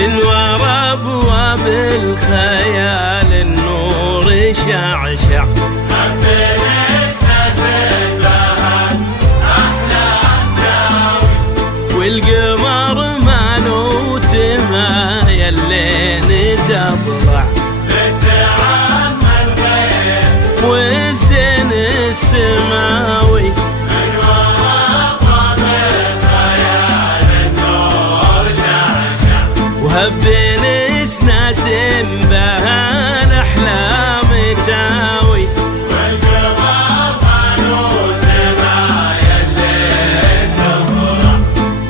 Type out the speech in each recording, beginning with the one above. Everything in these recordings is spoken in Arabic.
من ورا ابواب الخيال النور شعشع. والقمر مالو تمايل لين تطلع بتعمل غير والزين السماوي من ورا ابواب الخيال النور شعشع. وهبين اسناس بها الاحلام تاوي والقمر مالو تمايل لين تطلع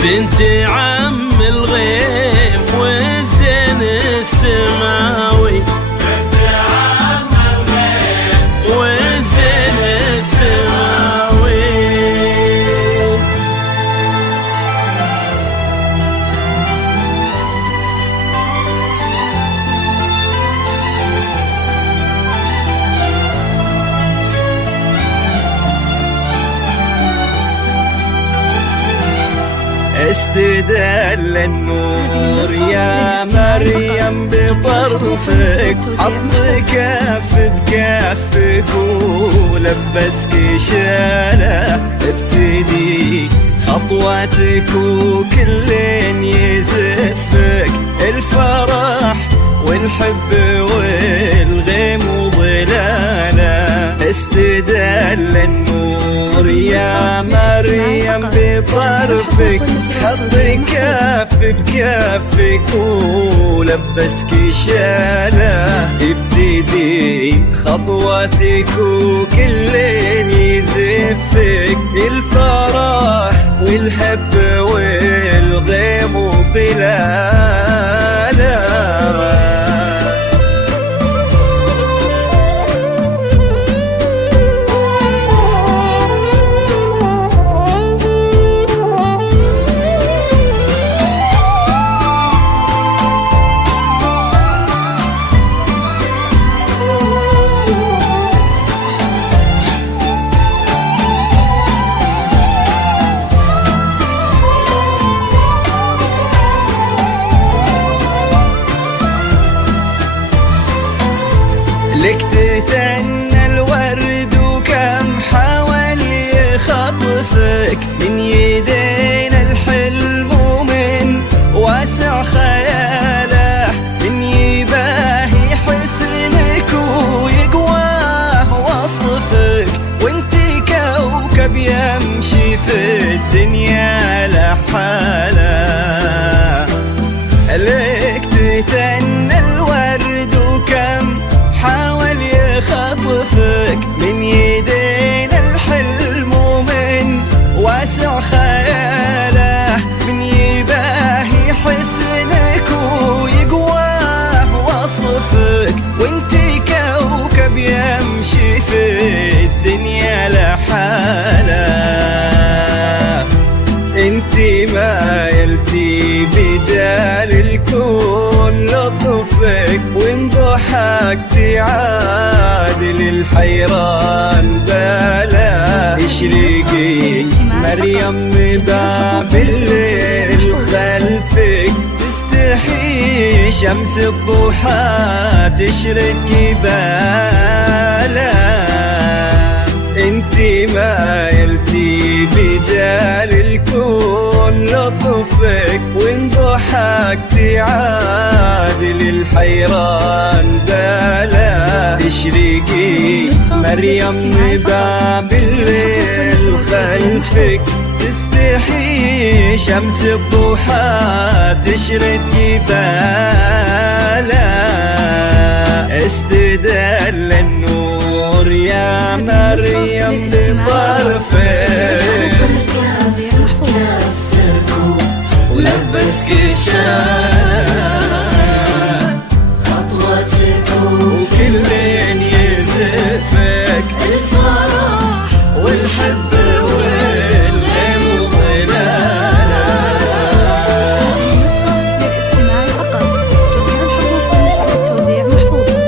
بنت عم الغيم والزين السماوي بنت عمل غير والزين السماوي. استدل النور يا مريم بطرفك، حط كف بكفك ولبسك شاله، ابتدي خطواتك وكل يزفك، الفرح والحب والغيم وظلاله. استدل النور يا مريم بطرفك، حط كف بكفك ولبسك شاله، ابتدي خطواتك وكل يزفك، الفرح والحب والغيم وظلاله. لك تثنى الورد وكم حاول يخطفك، من يدينا الحلم ومن واسع خياله، من يباهي حسنك ويقواه وصفك، وانتي كوكب يمشي في الدنيا لحاله. لك تثنى الورد وكم حاول يخطفك، من يدينا الحلم ومن واسع خياله، من يباهي حسنك ويقواه وصفك، وانتي كوكب يمشي في الدنيا لحاله. انتي ما يلتي بدال الكون لطفك، وان ضحكتي عادل الحيران بالا. اشرقي مريم باب الليل خلفك، تستحي شمس الضحى تشرق جبالا. انتي ما يلتي بدال الكون لطفك، وان ضحكتي عادل الحيران بالا. اشرقي مريم باب الليل خلفك، تستحي شمس الضحى تشرق جبالا. استدل النور يا مريم بطرفك، ولبسك شان خطوتك وكل يزفك، الفرح والحب والغيم وظلاله. نسخة للاستماع فقط، جميع الحقوق والنشر والتوزيع محفوظة.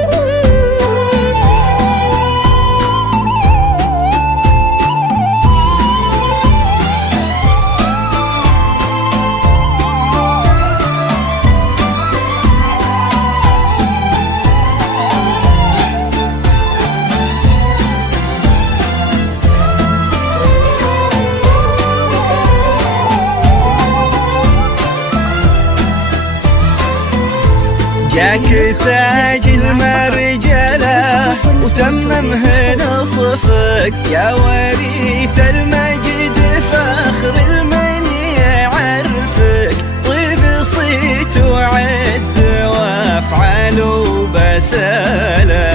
جاك تاج المرجلة وتممه نصفك يا وريث المجد فخر المن يعرفك طيب صيت وعز وافعال وبسالة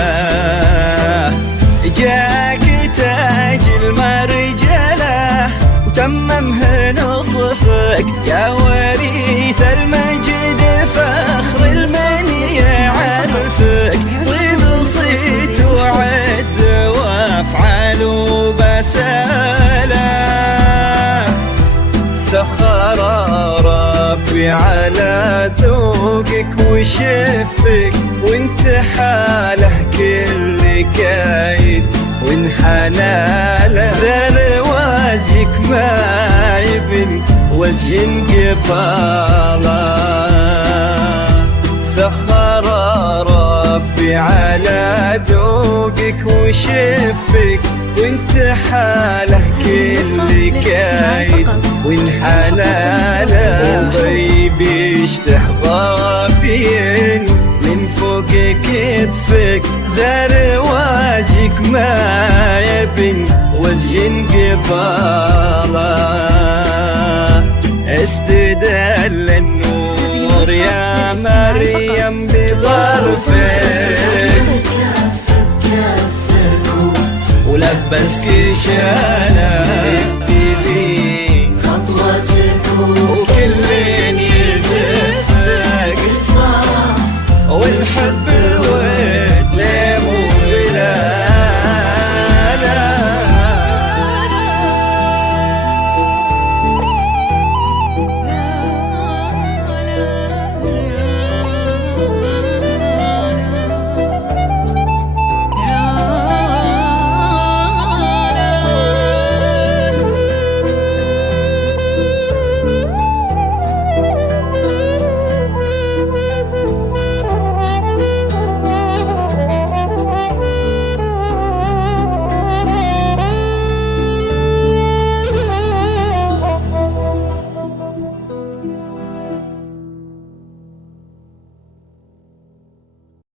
جاك تاج المرجلة وتممه نصفك يا وريث المجد فخر المن يعرفك طيب صيت وعز وافعال وبسالة سخر ربي على ذوقك وشفك وانت حاله كل كايد وانحنى له ذرواجك ما يبن وجه قباله سخر ربي على ذوقك وشفك وانت حاله كل كايد وانحنى له ضيب يشتهى فين من فوق كتفك ذرواجك ما يبن وجه قباله استدل النور يا مريم بظرفك ولبسك شالة